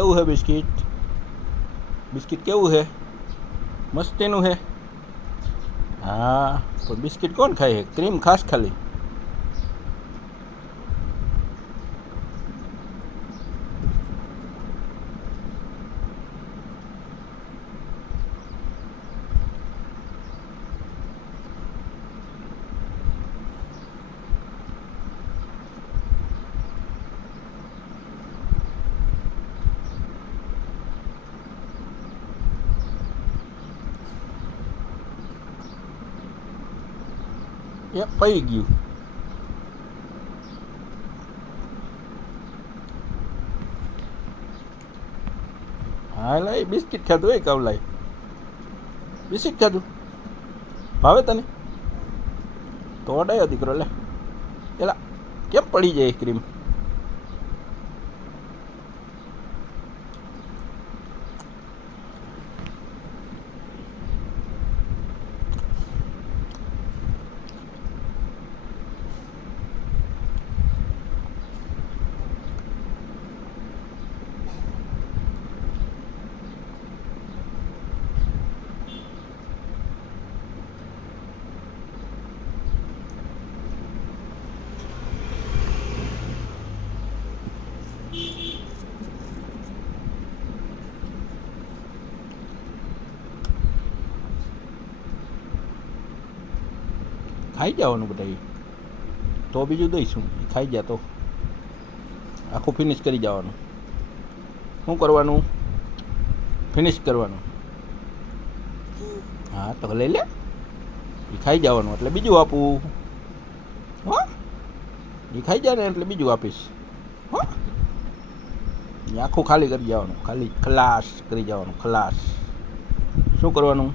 કેવું હે biscuit? Biscuit કેવું હે? મસ્તીનું હે? હા, પણ બિસ્કિટ કોણ ખાય હે? ક્રીમ ખાસ ખાલી. એ પઈ ગયું. હા લાઈ બિસ્કિટ ખાધું એ કવલાઈ. બિસ્કિટ ખાધું ભાવે તને? તો અડાયો દીકરો લે. એલા કેમ પડી જાય ક્રીમ? ખાઈ જવાનું બધા તો બીજું દઈશું. ખાઈ ગયા તો આખું ફિનિશ કરી જવાનું. શું કરવાનું? ફિનિશ કરવાનું. હા તો લઈ લે. એ ખાઈ જવાનું એટલે બીજું આપું. હા એ ખાઈ જાય ને એટલે બીજું આપીશ. હા આખું ખાલી કરી જવાનું. ખાલી ખલાસ કરી જવાનું. ખલાસ. શું કરવાનું?